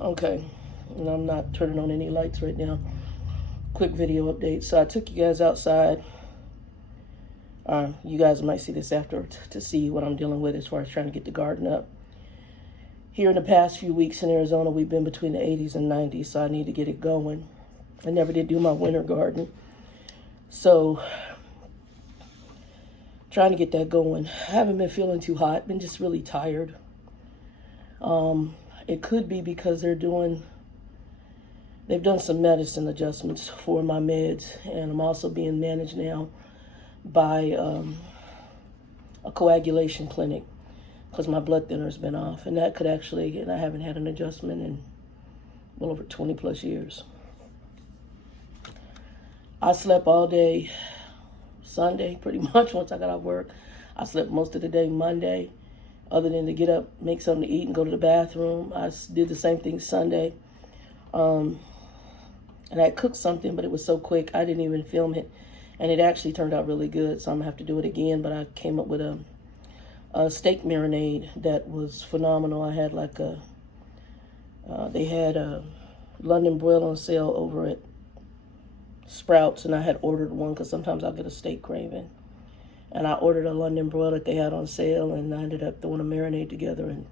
Okay, and I'm not turning on any lights right now. Quick video update. So I took you guys outside. You guys might see this after to see what I'm dealing with as far as trying to get the garden up. Here in the past few weeks in Arizona, we've been between the 80s and 90s, so I need to get it going. I never did do my winter garden. So, trying to get that going. I haven't been feeling too hot, been just really tired. It could be because they've done some medicine adjustments for my meds, and I'm also being managed now by a coagulation clinic because my blood thinner's been off, and that could actually, and I haven't had an adjustment in well over 20 plus years. I slept all day Sunday, pretty much, once I got off work. I slept most of the day Monday, other than to get up, make something to eat, and go to the bathroom. I did the same thing Sunday. And I cooked something, but it was so quick, I didn't even film it. And it actually turned out really good, so I'm going to have to do it again. But I came up with a steak marinade that was phenomenal. I had like they had a London broil on sale over at Sprouts, and I had ordered one because sometimes I'll get a steak craving. And I ordered a London broil that they had on sale, and I ended up throwing a marinade together, and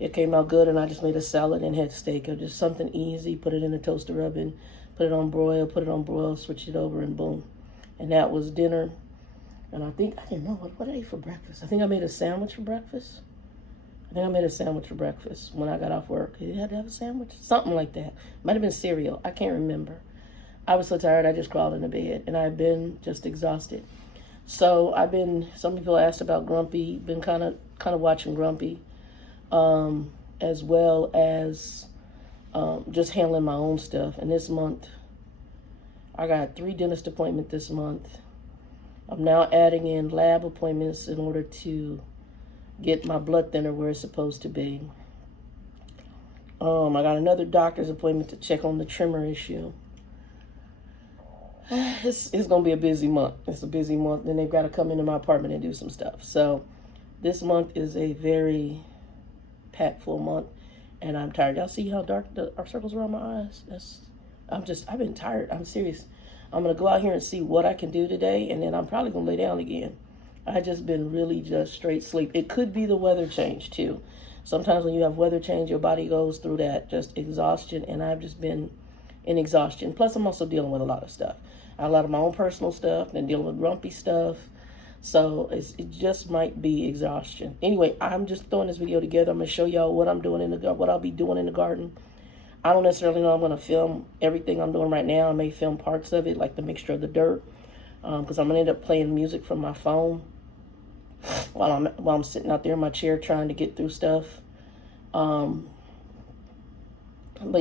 it came out good. And I just made a salad and had steak. It was just something easy. Put it in the toaster oven, put it on broil, switch it over, and boom. And that was dinner. And I didn't know, what did I eat for breakfast? I think I made a sandwich for breakfast. When I got off work. You had to have a sandwich? Something like that. Might have been cereal. I can't remember. I was so tired, I just crawled into bed. And I've been just exhausted. So some people asked about Grumpy. Been kind of watching Grumpy. As well as just handling my own stuff. And this month, I got 3 dentist appointments this month. I'm now adding in lab appointments in order to get my blood thinner where it's supposed to be. I got another doctor's appointment to check on the trimmer issue. It's going to be a busy month. It's a busy month. Then they've got to come into my apartment and do some stuff. So this month is a very packed full month, and I'm tired. Y'all see how dark our circles around my eyes? I've been tired. I'm serious. I'm going to go out here and see what I can do today, and then I'm probably going to lay down again. I just been really just straight sleep. It could be the weather change, too. Sometimes when you have weather change, your body goes through that just exhaustion, and I've just been in exhaustion. Plus, I'm also dealing with a lot of stuff. I have a lot of my own personal stuff, and dealing with Grumpy stuff. So it just might be exhaustion. Anyway, I'm just throwing this video together. I'm going to show y'all what I'm doing what I'll be doing in the garden. I don't necessarily know I'm going to film everything I'm doing right now. I may film parts of it, like the mixture of the dirt, because I'm going to end up playing music from my phone while I'm sitting out there in my chair trying to get through stuff. But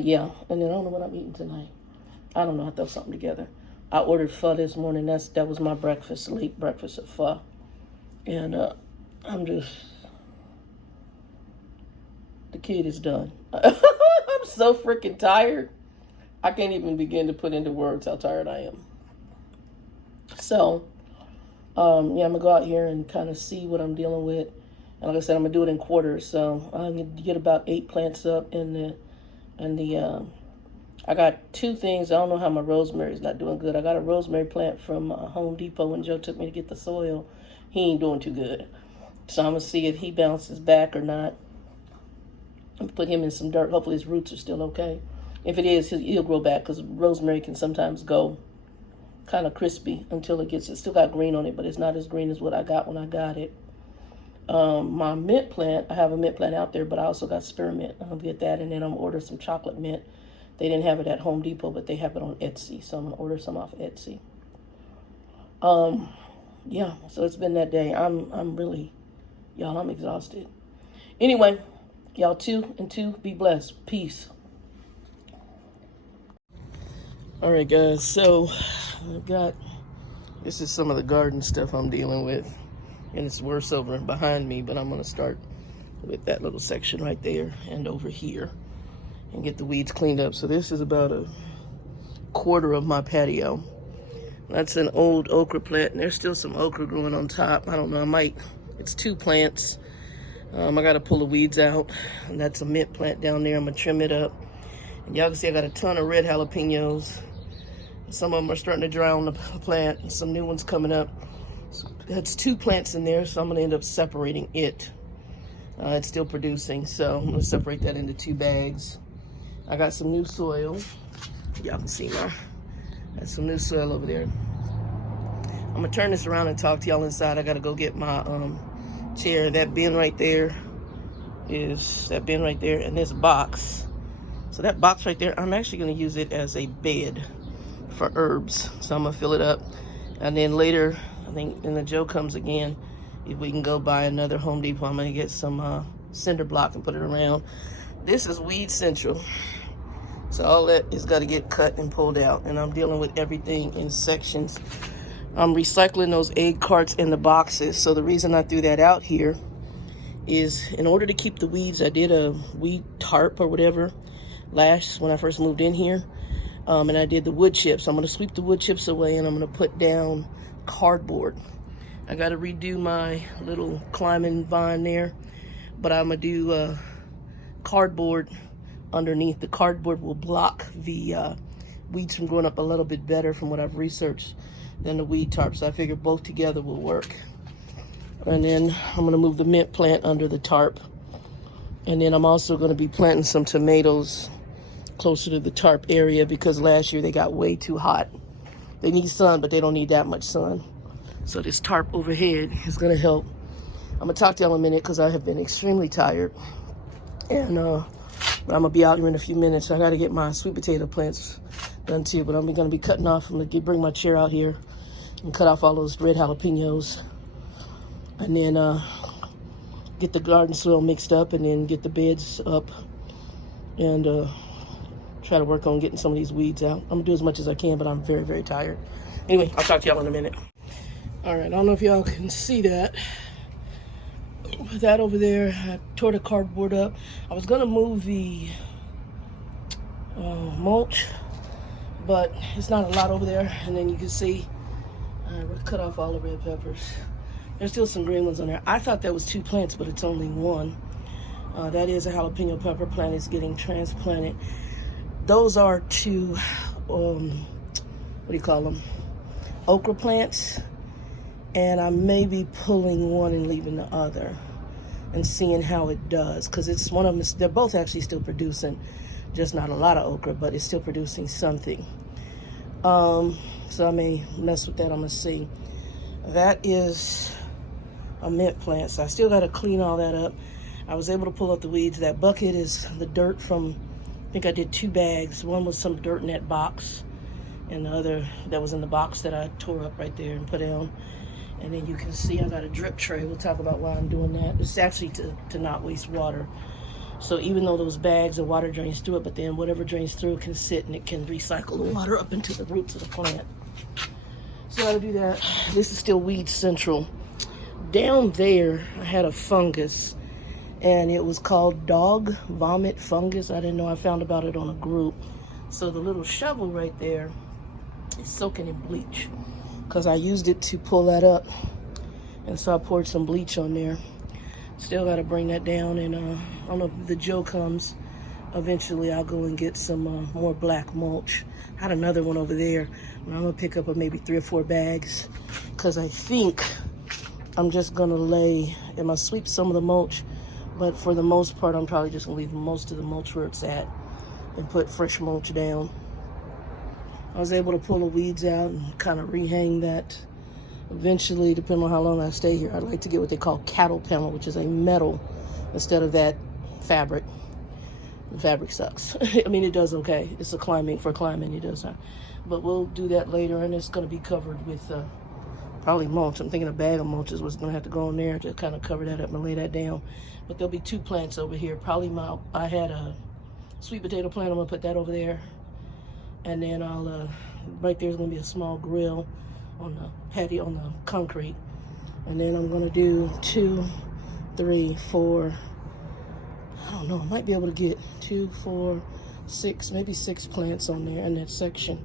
yeah, and then I don't know what I'm eating tonight. I don't know. I throw something together. I ordered pho this morning. That was my breakfast, late breakfast of pho. And the kid is done. I'm so freaking tired. I can't even begin to put into words how tired I am. So, yeah, I'm going to go out here and kind of see what I'm dealing with. And like I said, I'm going to do it in quarters. So I'm going to get about 8 plants up I got 2 things. I don't know how my rosemary is not doing good. I got a rosemary plant from Home Depot when Joe took me to get the soil. He ain't doing too good. So I'm going to see if he bounces back or not. And put him in some dirt. Hopefully his roots are still okay. If it is, he'll grow back, because rosemary can sometimes go kind of crispy until it's still got green on it, but it's not as green as what I got when I got it. My mint plant, I have a mint plant out there, but I also got spearmint. I'll get that, and then I'm going to order some chocolate mint. They didn't have it at Home Depot, but they have it on Etsy, so I'm going to order some off Etsy. Yeah, so it's been that day. I'm really, y'all, I'm exhausted. Anyway, y'all 2 and 2, be blessed. Peace. All right, guys, so this is some of the garden stuff I'm dealing with, and it's worse over behind me, but I'm going to start with that little section right there and over here and get the weeds cleaned up. So this is about a quarter of my patio. That's an old okra plant, and there's still some okra growing on top. I don't know, it's 2 plants. I got to pull the weeds out. And that's a mint plant down there. I'm going to trim it up. And y'all can see I got a ton of red jalapenos. Some of them are starting to dry on the plant. And some new ones coming up. So that's 2 plants in there, so I'm going to end up separating it. It's still producing, so I'm going to separate that into 2 bags. I got some new soil. Y'all can see that's some new soil over there. I'm going to turn this around and talk to y'all inside. I got to go get my chair. That bin right there is that bin right there, and this box. So that box right there, I'm actually going to use it as a bed for herbs. So I'm going to fill it up. And then later, I think when the Joe comes again, if we can go buy another Home Depot, I'm going to get some cinder block and put it around. This is Weed Central. So all that is got to get cut and pulled out. And I'm dealing with everything in sections. I'm recycling those egg carts in the boxes. So the reason I threw that out here is in order to keep the weeds, I did a weed tarp or whatever when I first moved in here. And I did the wood chips. I'm going to sweep the wood chips away, and I'm going to put down cardboard. I got to redo my little climbing vine there, but I'm going to do cardboard underneath. The cardboard will block the weeds from growing up a little bit better from what I've researched than the weed tarp. So I figured both together will work. And then I'm going to move the mint plant under the tarp. And then I'm also going to be planting some tomatoes closer to the tarp area because last year they got way too hot. They need sun, but they don't need that much sun. So this tarp overhead is going to help. I'm going to talk to y'all in a minute because I have been extremely tired. And I'm going to be out here in a few minutes. I got to get my sweet potato plants done too. But I'm going to be cutting off. I'm going to bring my chair out here and cut off all those red jalapenos. And then get the garden soil mixed up and then get the beds up. And try to work on getting some of these weeds out. I'm going to do as much as I can, but I'm very, very tired. Anyway, I'll talk to y'all in a minute. All right, I don't know if y'all can see that. That over there, I tore the cardboard up. I was going to move the mulch, but it's not a lot over there. And then you can see I cut off all the red peppers. There's still some green ones on there. I thought that was 2 plants, but it's only 1. That is a jalapeno pepper plant. It's getting transplanted. Those are 2, what do you call them? Okra plants. And I may be pulling one and leaving the other and seeing how it does. Because it's one of them, they're both actually still producing. Just not a lot of okra, but it's still producing something. So I may mess with that, I'm going to see. That is a mint plant. So I still got to clean all that up. I was able to pull up the weeds. That bucket is the dirt from, I think I did 2 bags. One was some dirt in that box, and the other that was in the box that I tore up right there and put down. And then you can see I got a drip tray. We'll talk about why I'm doing that. It's actually to not waste water. So even though those bags, the water drains through it, but then whatever drains through can sit and it can recycle the water up into the roots of the plant. So how to do that. This is still Weed Central. Down there, I had a fungus, and it was called dog vomit fungus. I didn't know. I found about it on a group. So the little shovel right there is soaking in bleach because I used it to pull that up. And so I poured some bleach on there. Still got to bring that down. And I don't know if the Joe comes. Eventually, I'll go and get some more black mulch. I had another one over there. And I'm going to pick up maybe 3 or 4 bags because I think I'm just going to lay, I'm going to sweep some of the mulch. But for the most part, I'm probably just going to leave most of the mulch where it's at and put fresh mulch down. I was able to pull the weeds out and kind of rehang that. Eventually, depending on how long I stay here, I'd like to get what they call cattle panel, which is a metal instead of that fabric. The fabric sucks. I mean, it does okay. It's for climbing, it does. But we'll do that later, and it's going to be covered with probably mulch. I'm thinking a bag of mulch is what's going to have to go in there to kind of cover that up and lay that down. But there'll be 2 plants over here. Probably I had a sweet potato plant. I'm going to put that over there. And then right there's going to be a small grill on the patio, on the concrete. And then I'm going to do 2, 3, 4, I don't know, I might be able to get 2, 4, 6, maybe 6 plants on there in that section.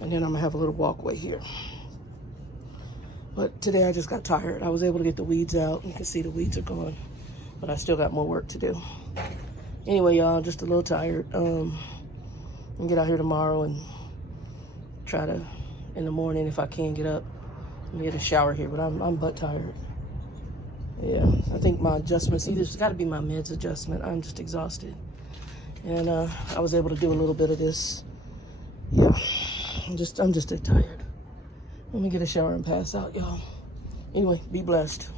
And then I'm going to have a little walkway here. But today I just got tired. I was able to get the weeds out. You can see the weeds are gone. but I still got more work to do. Anyway, y'all, just a little tired. I'll get out here tomorrow and try to, in the morning, if I can get up and get a shower here, but I'm butt tired. Yeah, I think my adjustments, it's got to be my meds adjustment. I'm just exhausted. And I was able to do a little bit of this. Yeah, I'm just tired. Let me get a shower and pass out, y'all. Anyway, be blessed.